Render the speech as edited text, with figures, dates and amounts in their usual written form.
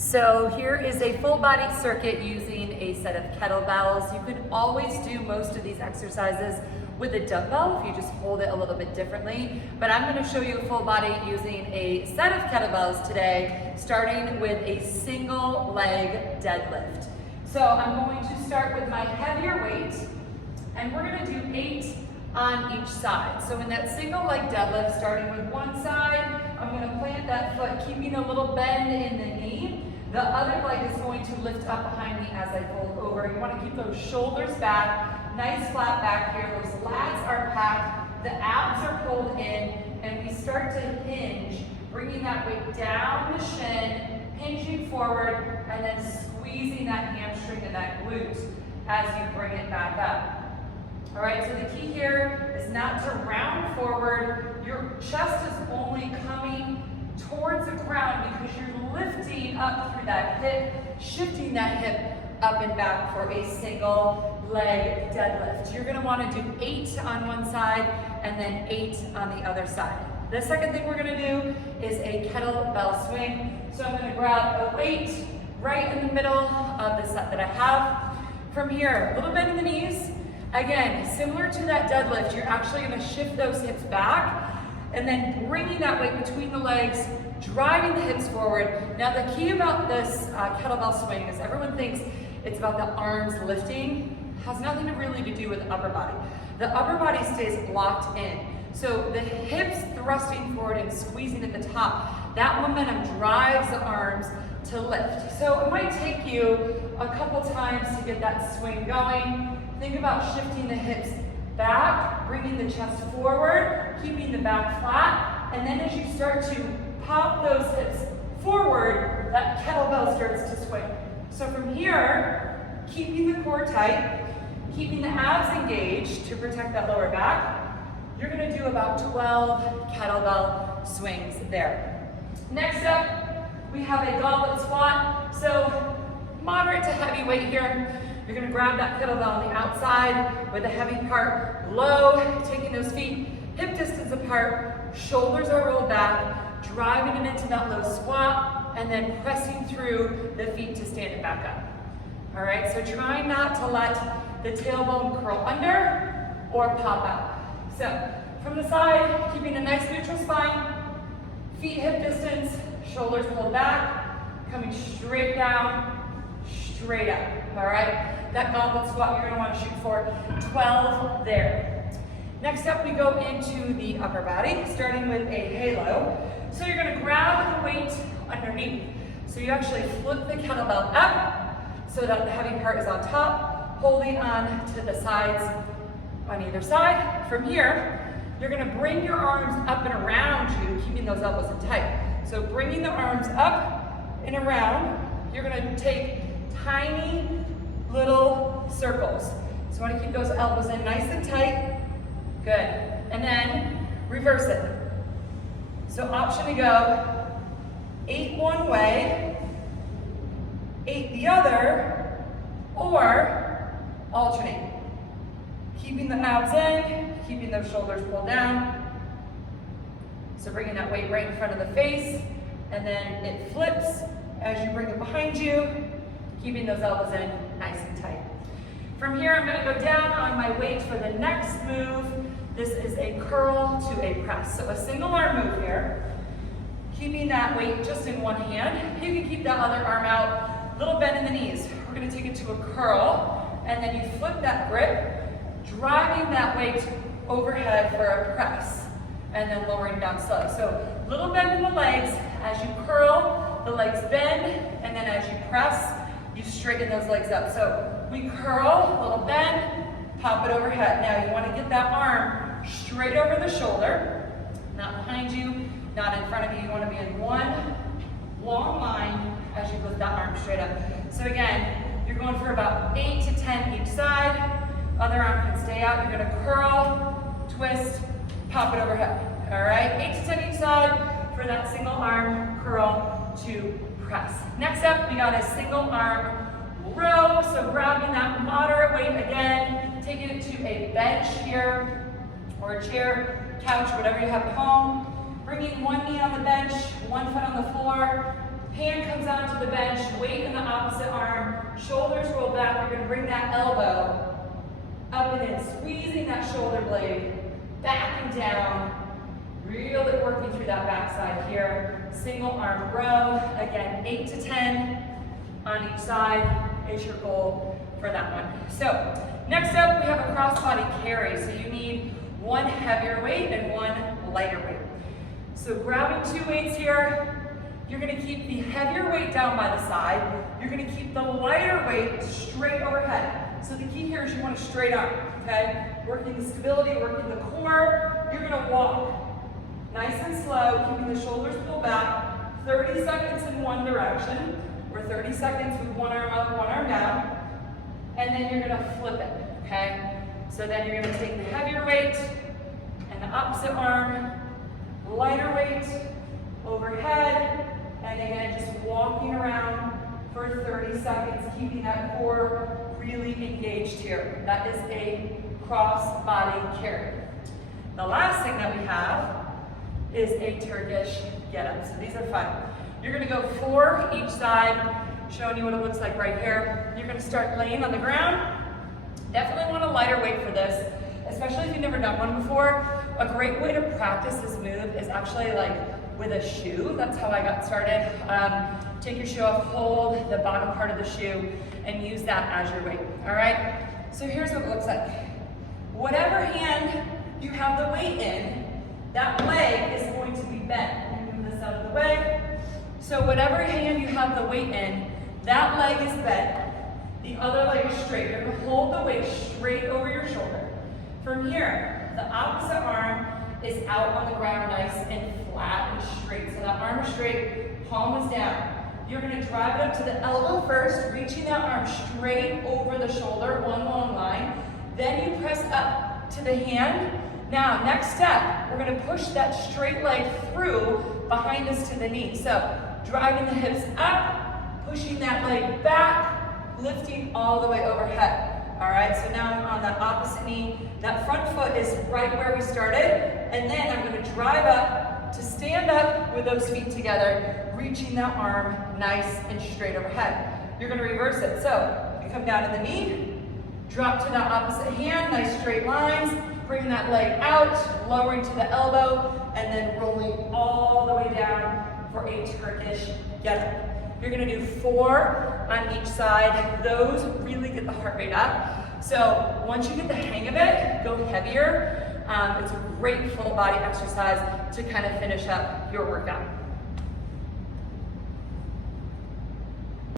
So here is a full body circuit using a set of kettlebells. You can always do most of these exercises with a dumbbell if you just hold it a little bit differently. But I'm going to show you a full body using a set of kettlebells today, starting with a single leg deadlift. So I'm going to start with my heavier weight, and we're going to do 8 on each side. So in that single leg deadlift, starting with one side, I'm going to plant that foot, keeping a little bend in the knee. The other leg is going to lift up behind me as I fold over. You want to keep those shoulders back, nice flat back here. Those lats are packed, the abs are pulled in, and we start to hinge, bringing that weight down the shin, hinging forward, and then squeezing that hamstring and that glute as you bring it back up. All right, so the key here is not to round forward. Your chest is only coming towards the ground because you're lifting up through that hip, shifting that hip up and back for a single leg deadlift. You're gonna wanna do 8 on one side and then 8 on the other side. The second thing we're gonna do is a kettlebell swing. So I'm gonna grab a weight right in the middle of the set that I have. From here, a little bend in the knees. Again, similar to that deadlift, you're actually gonna shift those hips back and then bringing that weight between the legs, driving the hips forward. Now the key about this kettlebell swing is everyone thinks it's about the arms lifting. It has nothing really to do with the upper body. The upper body stays locked in. So the hips thrusting forward and squeezing at the top, that momentum drives the arms to lift. So it might take you a couple times to get that swing going. Think about shifting the hips back, bringing the chest forward, keeping the back flat, and then as you start to pop those hips forward, that kettlebell starts to swing. So from here, keeping the core tight, keeping the abs engaged to protect that lower back, you're gonna do about 12 kettlebell swings there. Next up, we have a goblet squat. So moderate to heavy weight here. You're gonna grab that kettlebell on the outside with the heavy part low, taking those feet hip distance apart, shoulders are rolled back, driving it into that low squat, and then pressing through the feet to stand it back up. All right, so try not to let the tailbone curl under or pop out. So from the side, keeping a nice neutral spine, feet hip distance, shoulders pulled back, coming straight down, straight up. All right, that goblet squat, you're gonna wanna shoot for 12 there. Next up, we go into the upper body, starting with a halo. So you're gonna grab the weight underneath. So you actually flip the kettlebell up so that the heavy part is on top, holding on to the sides on either side. From here, you're gonna bring your arms up and around you, keeping those elbows in tight. So bringing the arms up and around, you're gonna take tiny little circles. So you want to keep those elbows in nice and tight. Good. And then reverse it. So option to go 8 one way, 8 the other, or alternate. Keeping the abs in, keeping those shoulders pulled down. So bringing that weight right in front of the face, and then it flips as you bring it behind you, keeping those elbows in nice and tight. From here, I'm gonna go down on my weight for the next move. This is a curl to a press. So a single arm move here, keeping that weight just in one hand. You can keep that other arm out, little bend in the knees. We're gonna take it to a curl, and then you flip that grip, driving that weight overhead for a press, and then lowering down slow. So little bend in the legs, as you curl, the legs bend, and then as you press, you straighten those legs up. So we curl, little bend, pop it overhead. Now you want to get that arm straight over the shoulder, not behind you, not in front of you. You want to be in one long line as you lift that arm straight up. So again, you're going for about 8 to 10 each side. Other arm can stay out. You're going to curl, twist, pop it overhead. All right, 8 to 10 each side for that single arm curl to press. Next up, we got a single arm row. So grabbing that moderate weight again, taking it to a bench here, or a chair, couch, whatever you have at home. Bringing one knee on the bench, one foot on the floor, Hand comes onto the bench, weight in the opposite arm, shoulders roll back. You're going to bring that elbow up and in, squeezing that shoulder blade, back and down, really working through that backside here. Single arm row, again, 8 to 10 on each side is your goal for that one. So next up, we have a cross-body carry. So you need one heavier weight and one lighter weight. So grabbing two weights here, you're gonna keep the heavier weight down by the side. You're gonna keep the lighter weight straight overhead. So the key here is you want a straight arm, okay? Working the stability, working the core. You're gonna walk nice and slow, keeping the shoulders pulled back. 30 seconds in one direction, or 30 seconds with one arm up, one arm down. And then you're gonna flip it, okay? So then you're gonna take the heavier weight and the opposite arm, lighter weight overhead, and again, just walking around for 30 seconds, keeping that core really engaged here. That is a cross-body carry. The last thing that we have is a Turkish get-up. So these are fun. You're gonna go 4 each side, showing you what it looks like right here. You're gonna start laying on the ground. Definitely want a lighter weight for this, especially if you've never done one before. A great way to practice this move is actually like with a shoe. That's how I got started. Take your shoe off, hold the bottom part of the shoe, and use that as your weight, all right? So here's what it looks like. Whatever hand you have the weight in, that leg is going to be bent. Let me move this out of the way. So whatever hand you have the weight in, that leg is bent. The other leg is straight. You're gonna hold the weight straight over your shoulder. From here, the opposite arm is out on the ground, nice and flat and straight. So that arm is straight, palm is down. You're gonna drive it up to the elbow first, reaching that arm straight over the shoulder, one long line. Then you press up to the hand. Now, next step, we're gonna push that straight leg through behind us to the knee. So, driving the hips up, pushing that leg back, lifting all the way overhead. All right, so now I'm on that opposite knee. That front foot is right where we started, and then I'm gonna drive up to stand up with those feet together, reaching that arm nice and straight overhead. You're gonna reverse it. So, you come down to the knee, drop to that opposite hand, nice straight lines, bring that leg out, lowering to the elbow, and then rolling all the way down for a Turkish get-up. You're gonna do 4 on each side. Those really get the heart rate up. So once you get the hang of it, go heavier. It's a great full body exercise to kind of finish up your workout.